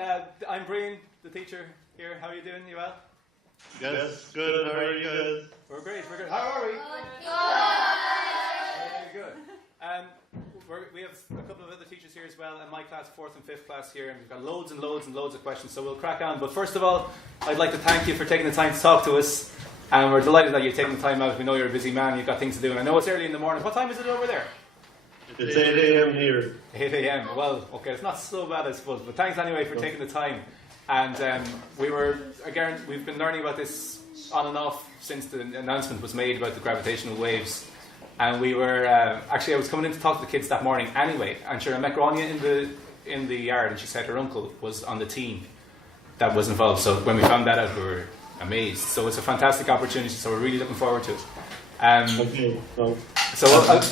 I'm Brian, the teacher here. How are you doing? You well? Yes, good. How are you guys? We're great. We're good. How are we? Very good. We have a couple of other teachers here as well, and my class, 4th and 5th class here, and we've got loads and loads and loads of questions, so we'll crack on. But first of all, I'd like to thank you for taking the time to talk to us, and we're delighted that you've taken the time out. We know you're a busy man, you've got things to do, and I know it's early in the morning. What time is it over there? It's 8 a.m. here. 8 a.m. Well, okay, it's not so bad, I suppose, but thanks anyway for taking the time. And we've been learning about this on and off since the announcement was made about the gravitational waves. And we were, actually I was coming in to talk to the kids that morning anyway, and sure, I met Grania in the yard, and she said her uncle was on the team that was involved. So when we found that out, we were amazed. So it's a fantastic opportunity, so we're really looking forward to it. So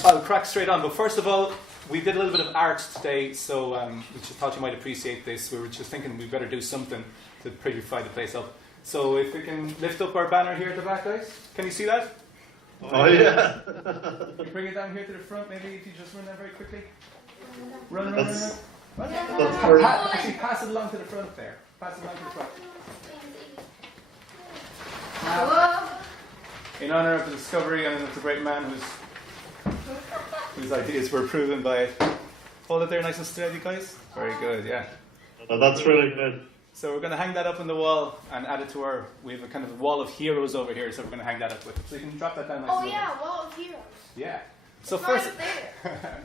I'll crack straight on, but first of all, we did a little bit of art today, so we just thought you might appreciate this. We were just thinking we better do something to prettify the place up. So if we can lift up our banner here at the back, guys. Can you see that? Oh yeah. Can you bring it down here to the front, maybe if you just run that very quickly? Run. Actually, pass it along to the front there. Pass it along to the front. In honour of the discovery and of the great man whose ideas were proven by it. Hold it there nice and steady, guys. Very good, yeah. Oh, that's really good. So we're going to hang that up on the wall and add it to we have a kind of wall of heroes over here, so we're going to hang that up with it. So you can drop that down nicely. Oh yeah, wall of heroes. Yeah. So it's first... right there.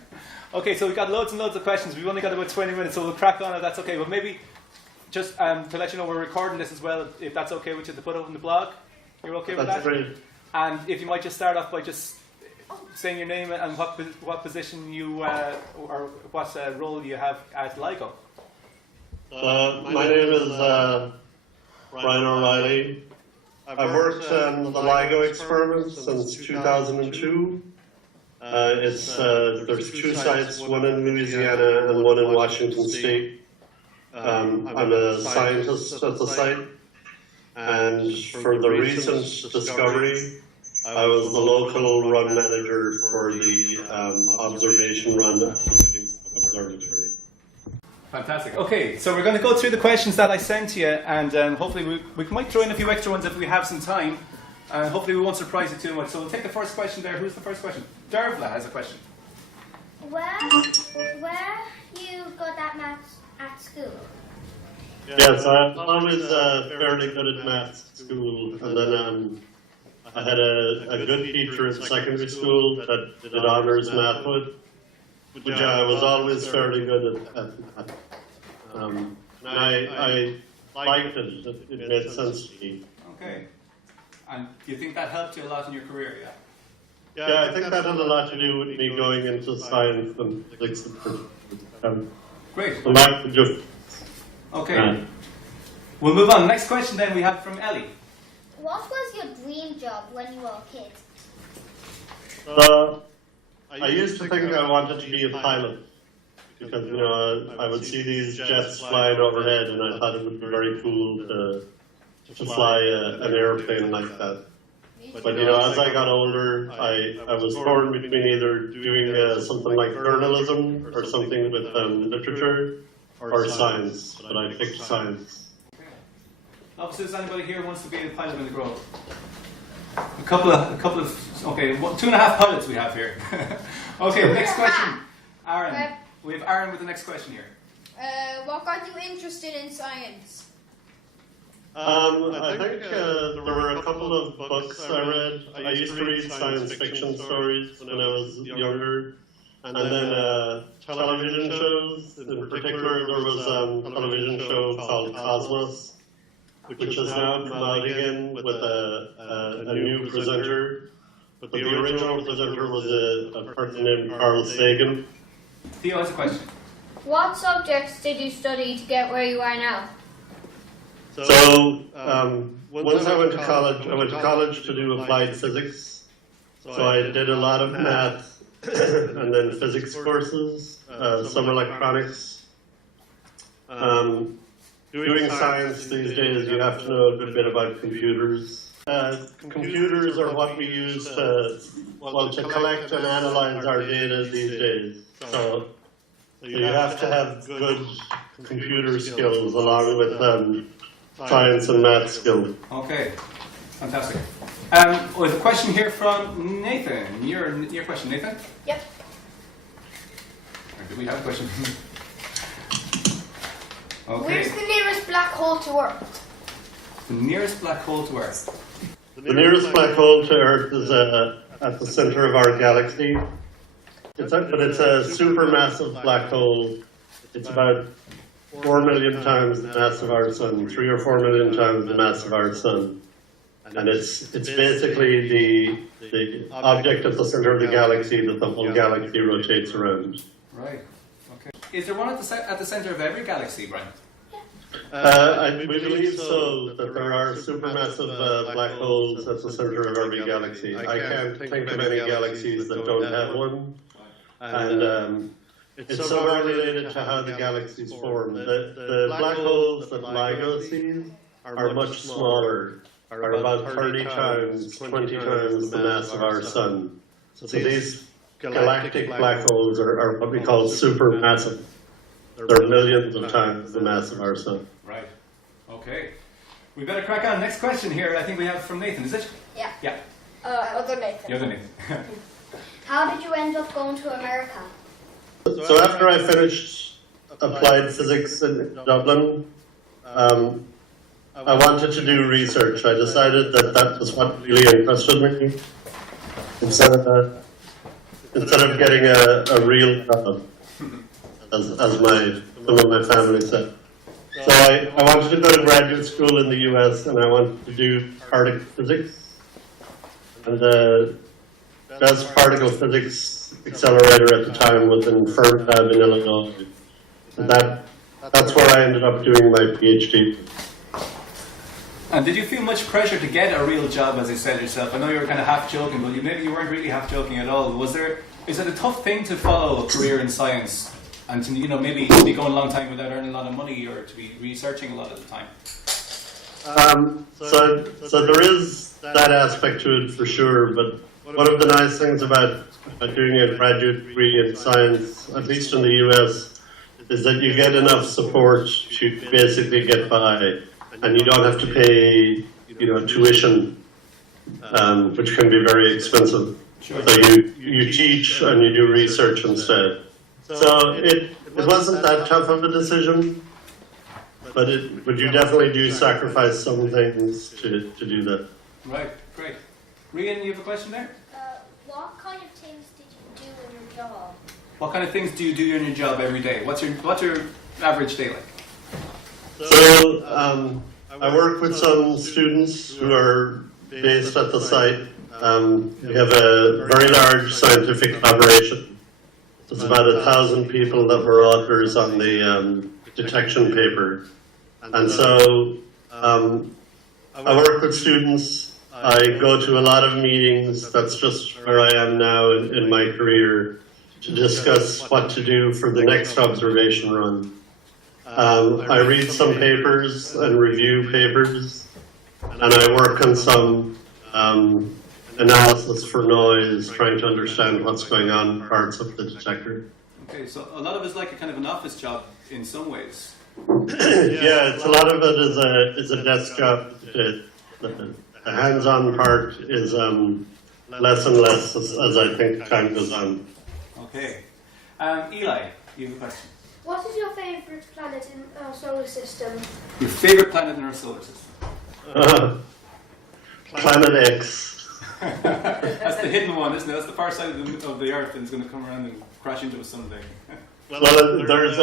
Okay, so we've got loads and loads of questions. We've only got about 20 minutes, so we'll crack on if that's okay. But maybe just to let you know, we're recording this as well, if that's okay with you to put up on the blog. You're okay with that? That's great. And if you might just start off by just saying your name and what position you or what role you have at LIGO. My name is BrianOReilly. I've worked on the LIGO experiments since 2002. There's 2 sites, one in Louisiana and one in Washington State. I'm a scientist at the site, and for the recent discovery, I was the local run manager for the observation run at the observatory. Fantastic. Okay, so we're going to go through the questions that I sent you, and hopefully we might throw in a few extra ones if we have some time. And hopefully we won't surprise you too much. So we'll take the first question there. Who's the first question? Dervla has a question. Where you got that maths at school? Yes, I was always fairly good at maths at school, and then I had a good teacher at secondary school that did honours math with, which I was always fairly good at. And I liked it. It made sense to me. Okay. And do you think that helped you a lot in your career, yeah? Yeah, I think that had a lot to do with me going into science and physics. Great. Okay. We'll move on. Next question then we have from Ellie. What was your dream job when you were a kid? I used to think I wanted to be a pilot because, I would see these jets flying overhead and I thought it would be very cool to fly an airplane like that. But, as I got older, I was torn between either doing something like journalism or something with literature or science, but I picked science. Obviously, does anybody here wants to be a pilot in the Grove? A couple of, okay, 2.5 pilots we have here. Okay, next question. Aaron. We have Aaron with the next question here. What got you interested in science? I think there were a couple of books I read. I used to read science fiction stories when I was younger. And then television shows. In particular, there was a television show called Cosmos, which has now come out again with a new presenter. But the original presenter was a person named Carl Sagan. Theo has a question. What subjects did you study to get where you are now? So, once I went to college to do applied physics. So I did a lot of math and then physics courses, some electronics. Doing science these days, you have to know a good bit about computers. Computers are what we use to collect and analyze our data these days. So So you have to have good computer skills along with science and math skills. Okay, fantastic. We have a question here from Nathan. Your question, Nathan? Yep. Or do we have a question? Okay. Where's the nearest black hole to Earth? The nearest black hole to Earth. The nearest black hole to Earth is at the center of our galaxy. But it's a supermassive black hole. It's about 4 million times the mass of our sun, 3 or 4 million times the mass of our sun. And it's basically the object at the center of the galaxy that the whole galaxy rotates around. Right. Okay. Is there one at the center of every galaxy, Brian? I believe so, that there are supermassive black holes at the center of every galaxy. I can't think of any galaxies that don't have one. And it's somewhat related to how the galaxies form. The black holes that LIGO sees are much smaller, are about 30 times, 20 times the mass of our sun. So these galactic black holes are what we call supermassive. They're millions of times the mass of our sun. Right. Okay. We better crack on. Next question here, I think we have from Nathan, is it? Yeah. Yeah. Other Nathan. The other Nathan. How did you end up going to America? So after I finished applied physics in Dublin, I wanted to do research. I decided that was what really interested me. Instead of getting a real job, as some of my family said. So I wanted to go to graduate school in the US, and I wanted to do particle physics. And the best particle physics accelerator at the time was in Fermilab in Illinois. And that's where I ended up doing my PhD. And did you feel much pressure to get a real job, as you said yourself? I know you were kind of half joking, but maybe you weren't really half joking at all. Is it a tough thing to follow a career in science and to maybe be going a long time without earning a lot of money or to be researching a lot of the time? So there is that aspect to it for sure, but one of the nice things about doing a graduate degree in science, at least in the US, is that you get enough support to basically get by, and you don't have to pay, tuition, which can be very expensive. Sure. So you teach and you do research instead. So it wasn't that tough of a decision, but you definitely do sacrifice some things to do that. Right, great. Rian, you have a question there? What kind of things did you do in your job? What kind of things do you do in your job every day? What's your average day like? So I work with some students who are based at the site. We have a very large scientific collaboration. There's about 1,000 people that were authors on the detection paper. And so I work with students. I go to a lot of meetings. That's just where I am now in my career, to discuss what to do for the next observation run. I read some papers and review papers, and I work on some analysis for noise, trying to understand what's going on in parts of the detector. Okay, so a lot of it's like a kind of an office job in some ways. Yeah, a lot of it is a desk job. The hands-on part is less and less as I think time goes on. Okay. Eli, you have a question. What is your favorite planet in our solar system? Your favorite planet in our solar system? Planet X. That's the hidden one, isn't it? That's the far side of the Earth, and it's going to come around and crash into us someday. Well, there's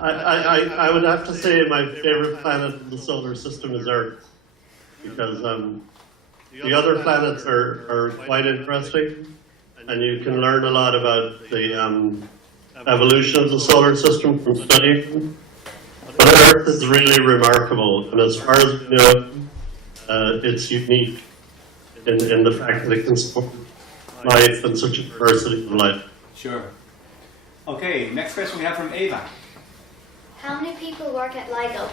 I would have to say my favorite planet in the solar system is Earth, because the other planets are quite interesting, and you can learn a lot about the evolution of the solar system from studying them. But Earth is really remarkable, and as far as we know, it's unique in the fact that it can support life and such a diversity of life. Sure. Okay, next question we have from Ava. How many people work at LIGO?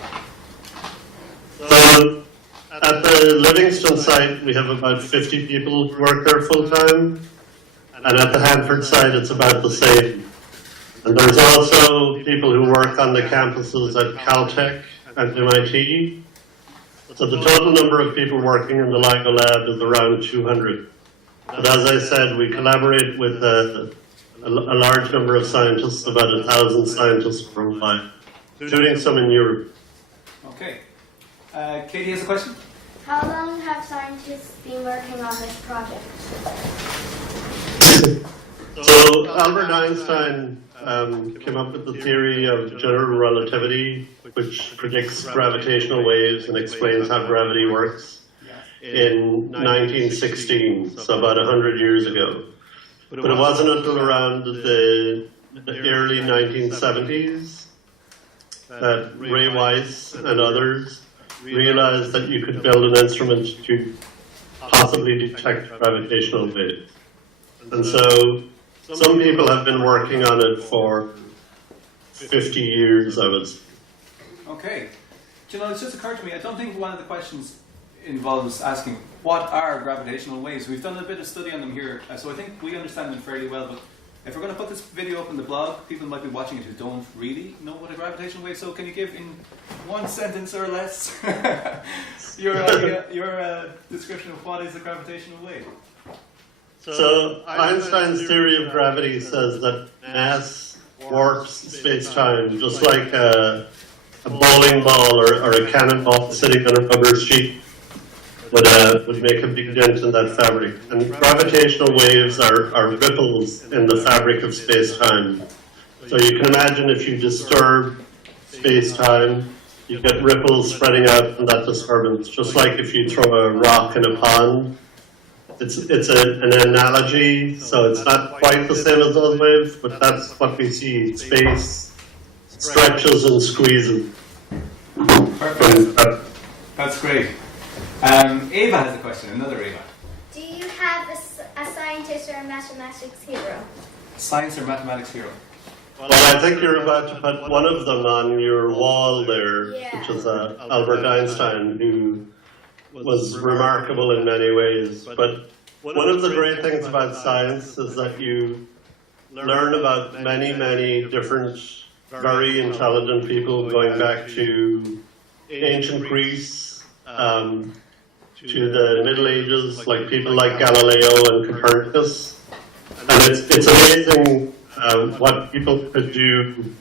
So, at the Livingston site, we have about 50 people who work there full time, and at the Hanford site, it's about the same. And there's also people who work on the campuses at Caltech and MIT. So the total number of people working in the LIGO lab is around 200. But as I said, we collaborate with a large number of scientists, about 1,000 scientists worldwide, including some in Europe. Okay. Katie has a question? How long have scientists been working on this project? So Albert Einstein came up with the theory of general relativity, which predicts gravitational waves and explains how gravity works, in 1916, so about 100 years ago. But it wasn't until around the early 1970s that Ray Weiss and others realized that you could build an instrument to possibly detect gravitational waves. And so some people have been working on it for 50 years, I would say. Okay. Do you know, it's just occurred to me, I don't think one of the questions involves asking what are gravitational waves. We've done a bit of study on them here, so I think we understand them fairly well, but if we're going to put this video up on the blog, people might be watching it who don't really know what a gravitational wave is. So can you give in one sentence or less your description of what is a gravitational wave? So Einstein's theory of gravity says that mass warps space-time, just like a bowling ball or a cannonball sitting on a rubber sheet would make a big dent in that fabric. And gravitational waves are ripples in the fabric of space-time. So you can imagine if you disturb space-time, you get ripples spreading out from that disturbance, just like if you throw a rock in a pond. It's an analogy, so it's not quite the same as those waves, but that's what we see. Space stretches and squeezes. Perfect. That's great. Ava has a question, another Ava. Do you have a scientist or a mathematics hero? Science or mathematics hero? Well, I think you're about to put one of them on your wall there, which is Albert Einstein, who was remarkable in many ways. But one of the great things about science is that you learn about many, many different, very intelligent people going back to ancient Greece, to the Middle Ages, like people like Galileo and Copernicus. And it's amazing what people could do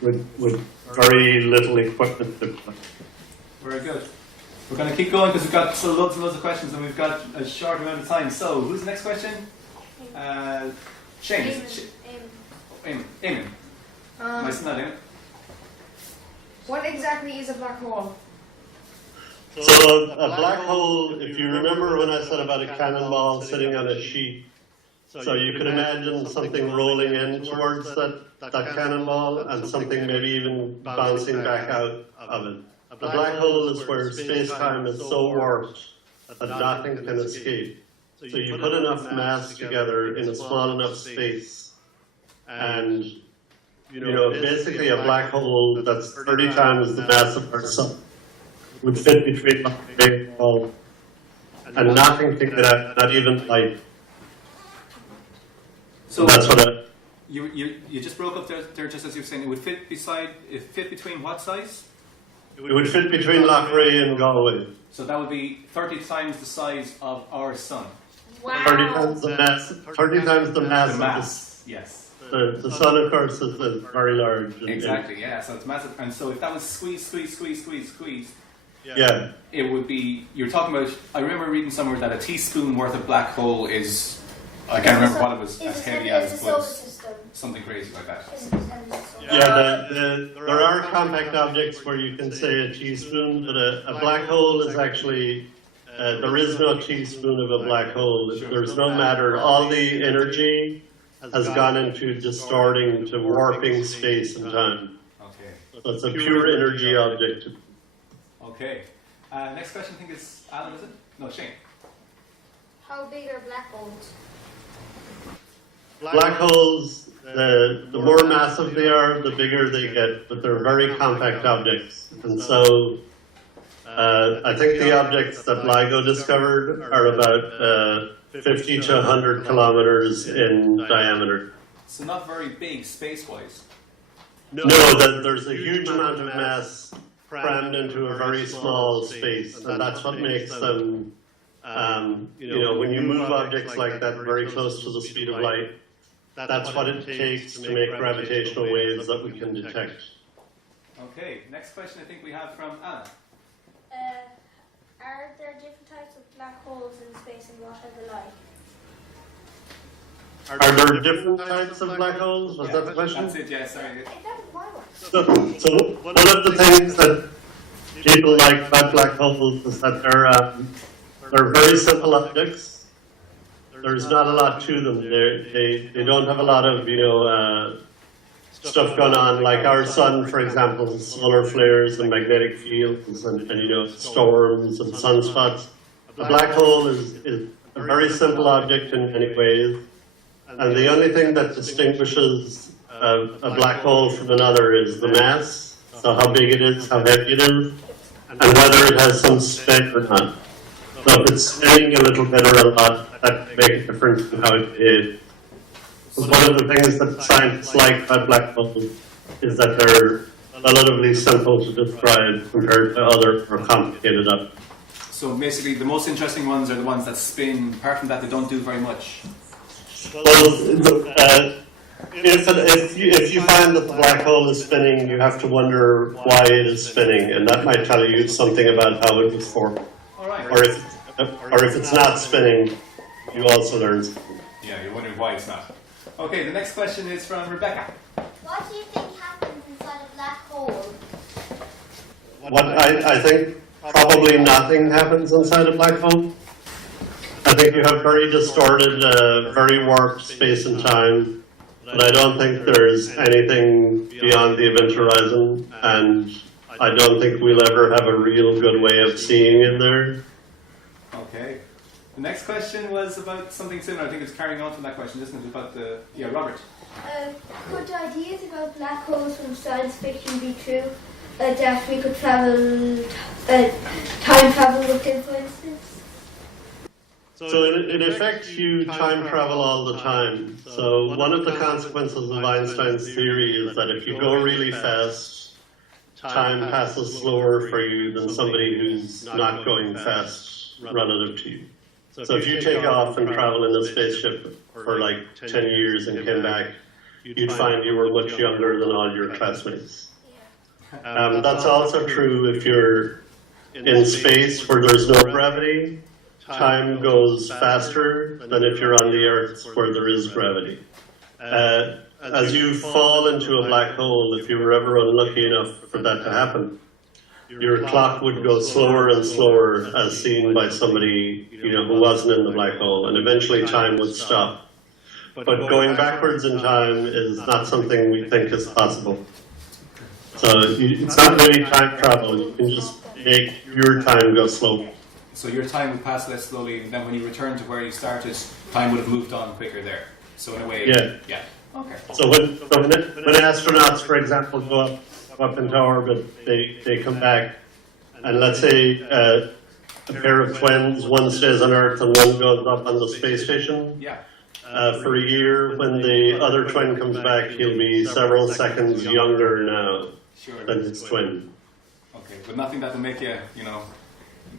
with very little equipment. Very good. We're going to keep going because we've got loads and loads of questions and we've got a short amount of time. So, who's the next question? Shane. Eamon. Nice to know, Eamon. What exactly is a black hole? So a black hole, if you remember when I said about a cannonball sitting on a sheet, so you could imagine something rolling in towards that cannonball and something maybe even bouncing back out of it. A black hole is where space-time is so warped that nothing can escape. So you put enough mass together in a small enough space, and basically a black hole that's 30 times the mass of our sun would fit between a big ball, and nothing can get out, not even light. So that's what you just broke up there just as you were saying. It would fit between what size? it would fit between Loughrea and Galway. So that would be 30 times the size of our sun. Wow. 30 times the mass. 30 times the mass. The of mass. Yes. The sun, of course, is very large. Exactly. Yeah. So it's massive. And so if that was squeezed, yeah. it would be. You're talking about. I remember reading somewhere that a teaspoon worth of black hole is. I can't remember what it was as heavy as, but something crazy like that. Yeah, there are compact objects where you can say a teaspoon, but a black hole is actually, there is no teaspoon of a black hole. There's no matter. All the energy has gone into distorting, to warping space and time. Okay. So it's a pure energy object. Okay. Next question, I think is Alan, is it? No, Shane. How big are black holes? Black holes, the more massive they are, the bigger they get, but they're very compact objects. And so I think the objects that LIGO discovered are about 50 to 100 kilometers in diameter. So not very big space-wise. No, there's a huge amount of mass crammed into a very small space, and that's what makes them, when you move objects like that very close to the speed of light, that's what it takes to make gravitational waves that we can detect. Okay, next question I think we have from Anna. Are there different types of black holes in space and what are they like? Are there different types of black holes? Was that the question? That's it, yeah, sorry. So one of the things that people like about black holes is that they're very simple objects. There's not a lot to them. They don't have a lot of stuff going on, like our sun, for example, solar flares and magnetic fields and storms and sunspots. A black hole is a very simple object in many ways. And the only thing that distinguishes a black hole from another is the mass, so how big it is, how heavy it is, and whether it has some spin or not. So if it's spinning a little bit or a lot, that can make a difference in how it behaves. So one of the things that scientists like about black holes is that they're relatively simple to describe compared to other more complicated objects. So basically the most interesting ones are the ones that spin. Apart from that, they don't do very much. Well, if you find that the black hole is spinning, you have to wonder why it is spinning, and that might tell you something about how it was formed. All right. Or if it's not spinning, you also learn something. Yeah, you're wondering why it's not. Okay, the next question is from Rebecca. What do you think happens inside a black hole? What I think probably nothing happens inside a black hole. I think you have very distorted, very warped space and time, but I don't think there's anything beyond the event horizon, and I don't think we'll ever have a real good way of seeing in there. Okay. The next question was about something similar. I think it's carrying on from that question, isn't it? About Robert. Could ideas about black holes from science fiction be true? That we could travel, time travel with them, for instance? So in effect, you time travel all the time. So one of the consequences of Einstein's theory is that if you go really fast, time passes slower for you than somebody who's not going fast relative to you. So if you take off and travel in a spaceship for like 10 years and came back, you'd find you were much younger than all your classmates. That's also true if you're in space where there's no gravity. Time goes faster than if you're on the Earth where there is gravity. As you fall into a black hole, if you were ever unlucky enough for that to happen, your clock would go slower and slower as seen by somebody who wasn't in the black hole, and eventually time would stop. But going backwards in time is not something we think is possible. So it's not really time travel, you can just make your time go slower. So your time would pass less slowly, and then when you return to where you started, time would have moved on quicker there. So in a way, yeah. Okay. So when astronauts, for example, go up into orbit, they come back, and let's say a pair of twins, one stays on Earth and one goes up on the space station. Yeah. For a year, when the other twin comes back, he'll be several seconds younger now than his twin. Okay, but nothing that will make you,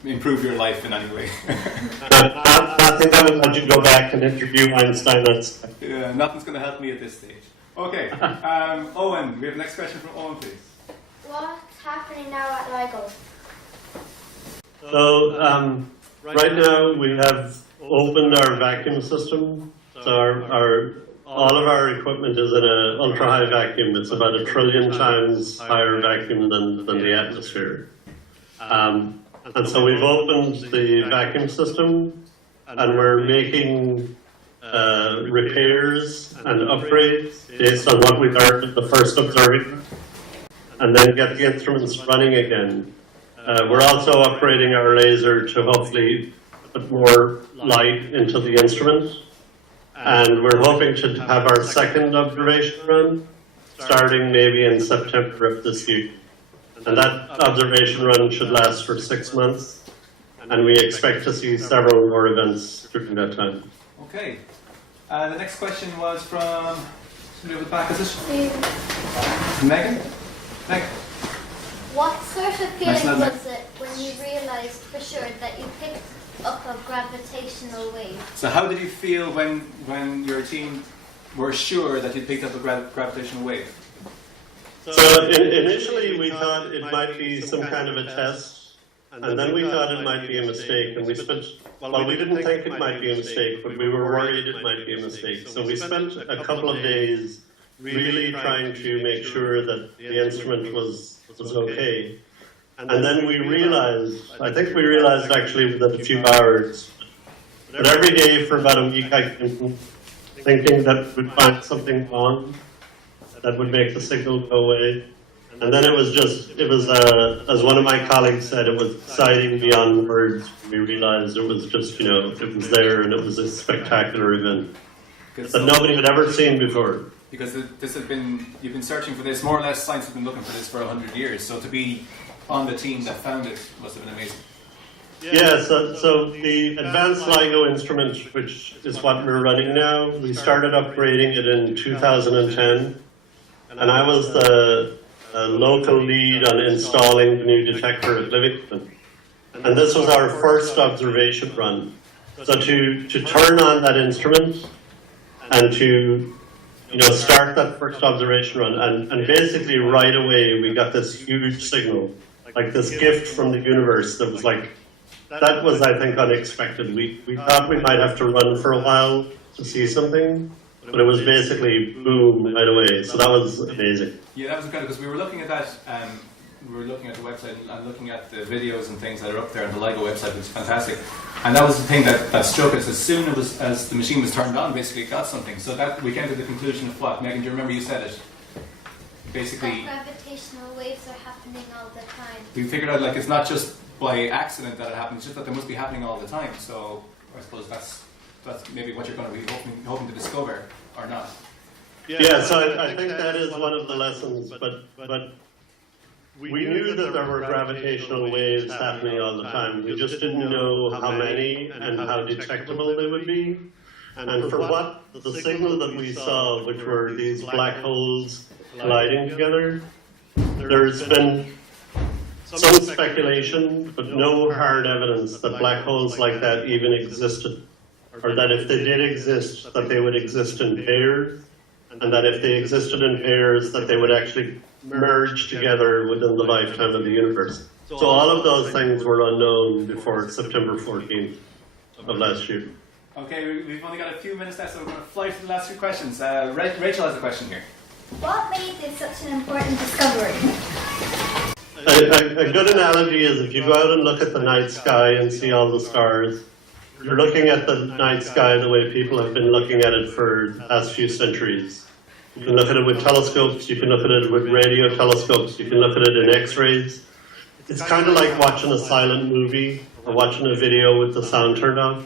improve your life in any way. Nothing that would let you go back and interview Einstein. Yeah, nothing's going to help me at this stage. Okay, Owen, we have the next question from Owen, please. What's happening now at LIGO? So right now we have opened our vacuum system. So all of our equipment is in an ultra-high vacuum. It's about 1 trillion times higher vacuum than the atmosphere. And so we've opened the vacuum system, and we're making repairs and upgrades based on what we learned at the first observing, and then get the instruments running again. We're also upgrading our laser to hopefully put more light into the instrument, and we're hoping to have our second observation run starting maybe in September of this year. And that observation run should last for 6 months, and we expect to see several more events during that time. Okay. The next question was from Somebody with the back, is it? Megan? Megan? What sort of Nice feeling number. was it when you realised for sure that you picked up a gravitational wave? So how did you feel when your team were sure that you picked up a gravitational wave? So initially we thought it might be some kind of a test, and then we thought it might be a mistake, and we spent, well, we didn't think it might be a mistake, but we were worried it might be a mistake. So we spent a couple of days really trying to make sure that the instrument was okay. And then we realized, I think we realized actually within a few hours, that every day for about a week I came thinking that we'd find something wrong that would make the signal go away. And then it was as one of my colleagues said, it was exciting beyond words. We realized it was just, it was there and it was a spectacular event that nobody had ever seen before. Because you've been searching for this, more or less science has been looking for this for 100 years, so to be on the team that found it must have been amazing. Yeah, so the advanced LIGO instrument, which is what we're running now, we started upgrading it in 2010, and I was the local lead on installing the new detector at Livingston. And this was our first observation run. So to turn on that instrument and to start that first observation run, and basically right away we got this huge signal, like this gift from the universe that was like, that was, I think, unexpected. We thought we might have to run for a while to see something, but it was basically boom right away. So that was amazing. Yeah, that was incredible because we were looking at that. We were looking at the website and looking at the videos and things that are up there on the LIGO website, which is fantastic. And that was the thing that struck us as soon as the machine was turned on. Basically, it got something. So that we came to the conclusion of what, Megan? Do you remember you said it? Basically, That gravitational waves are happening all the time. we figured out like it's not just by accident that it happens, it's just that they must be happening all the time. So I suppose that's maybe what you're going to be hoping to discover, or not. Yeah, so I think that is one of the lessons, but we knew that there were gravitational waves happening all the time. We just didn't know how many and how detectable they would be. And for what the signal that we saw, which were these black holes colliding together, there's been some speculation, but no hard evidence that black holes like that even existed, or that if they did exist, that they would exist in pairs, and that if they existed in pairs, that they would actually merge together within the lifetime of the universe. So all of those things were unknown before September 14th of last year. Okay, we've only got a few minutes left, so we're going to fly through the last few questions. Rachel has a question here. What made this such an important discovery? A good analogy is if you go out and look at the night sky and see all the stars, you're looking at the night sky the way people have been looking at it for the past few centuries. You can look at it with telescopes, you can look at it with radio telescopes, you can look at it in X-rays. It's kind of like watching a silent movie or watching a video with the sound turned off.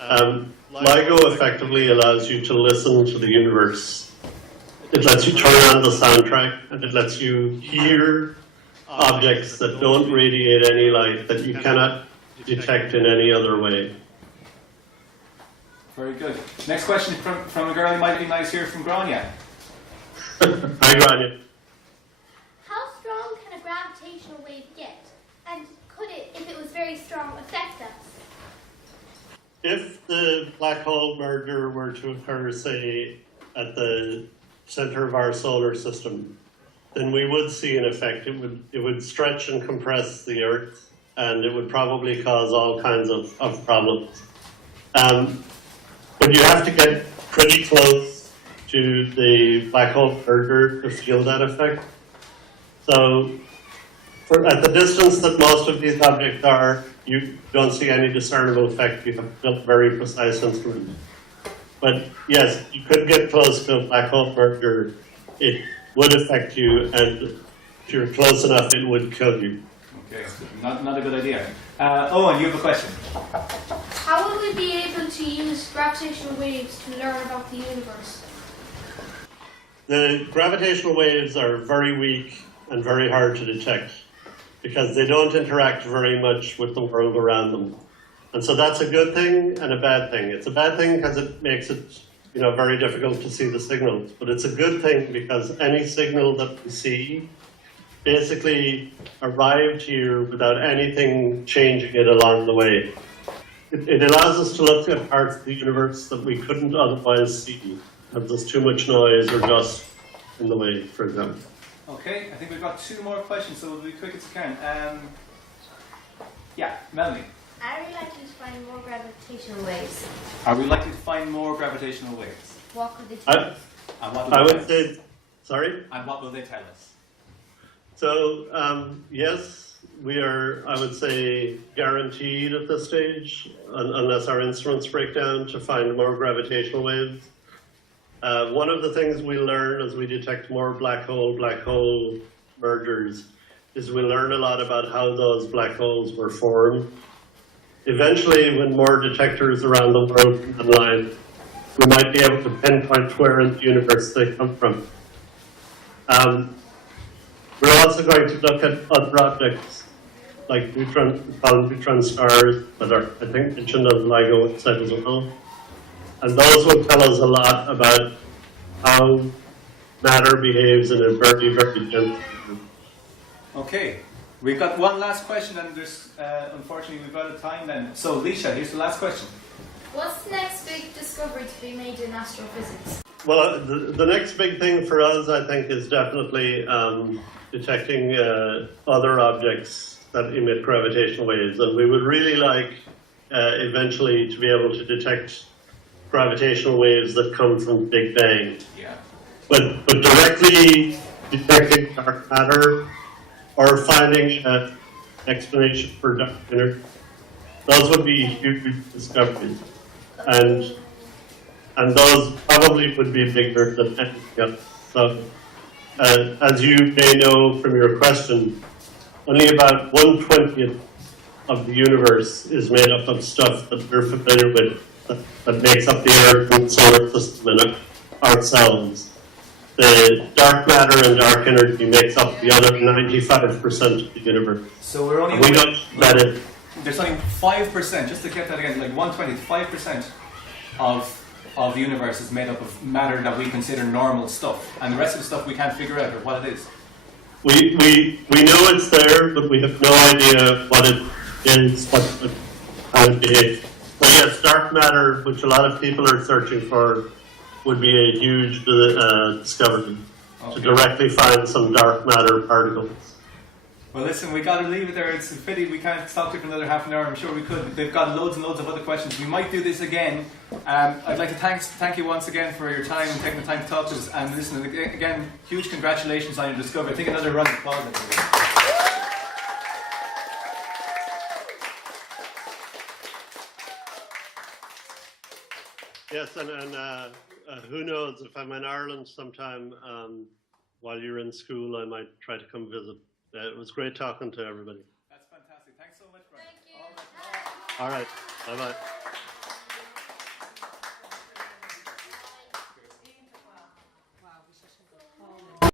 LIGO effectively allows you to listen to the universe. It lets you turn on the soundtrack, and it lets you hear objects that don't radiate any light, that you cannot detect in any other way. Very good. Next question from a girl who might be nice here from Grania. Hi, Grania. How strong can a gravitational wave get? And could it, if it was very strong, affect us? If the black hole merger were to occur, say, at the center of our solar system, then we would see an effect. It would stretch and compress the Earth, and it would probably cause all kinds of problems. But you have to get pretty close to the black hole merger to feel that effect. So at the distance that most of these objects are, you don't see any discernible effect. You have built a very precise instrument. But yes, you could get close to a black hole merger. It would affect you, and if you're close enough, it would kill you. Okay, not a good idea. Owen, you have a question. How would we be able to use gravitational waves to learn about the universe? The gravitational waves are very weak and very hard to detect because they don't interact very much with the world around them. And so that's a good thing and a bad thing. It's a bad thing because it makes it very difficult to see the signals. But it's a good thing because any signal that we see basically arrived here without anything changing it along the way. It allows us to look at parts of the universe that we couldn't otherwise see because there's too much noise or dust in the way, for example. Okay, I think we've got 2 more questions, so we'll be quick as we can. Yeah, Melanie. Are we likely to find more gravitational waves? Are we likely to find more gravitational waves? What could they tell us? And what will I they would tell say, us? sorry? And what will they tell us? So, yes, we are, I would say, guaranteed at this stage, unless our instruments break down, to find more gravitational waves. One of the things we learn as we detect more black hole mergers is we learn a lot about how those black holes were formed. Eventually, when more detectors around the world come online, we might be able to pinpoint where in the universe they come from. We're also going to look at other objects, like neutron stars, that are, I think, mentioned on the LIGO website as well. And those will tell us a lot about how matter behaves in a very, very gentle way. Okay, we've got one last question, and there's unfortunately we've out of time then. So, Leisha, here's the last question. What's the next big discovery to be made in astrophysics? Well, the next big thing for us, I think, is definitely detecting other objects that emit gravitational waves. And we would really like eventually to be able to detect gravitational waves that come from Big Bang. Yeah. But directly detecting dark matter or finding an explanation for dark energy, those would be huge discoveries. And those probably would be bigger than anything else. So, as you may know from your question, only about 1/20th of the universe is made up of stuff that we're familiar with, that makes up the Earth and solar system and ourselves. The dark matter and dark energy makes up the other 95% of the universe. So we're only. We don't let it. There's only 5%. Just to get that again, like 1/20th, 5% of the universe is made up of matter that we consider normal stuff, and the rest of the stuff we can't figure out or what it is. We know it's there, but we have no idea what it is, how it behaves. So yes, dark matter, which a lot of people are searching for, would be a huge discovery to directly find some dark matter particles. Well, listen, we got to leave it there. It's a pity we can't talk to you for another half an hour. I'm sure we could. They've got loads and loads of other questions. We might do this again. I'd like to thank you once again for your time and taking the time to talk to us. And listen, again, huge congratulations on your discovery. I think another round of applause. Yes, and who knows, if I'm in Ireland sometime while you're in school, I might try to come visit. It was great talking to everybody. That's fantastic. Thanks so much, Brian. Thank you. All right, bye-bye.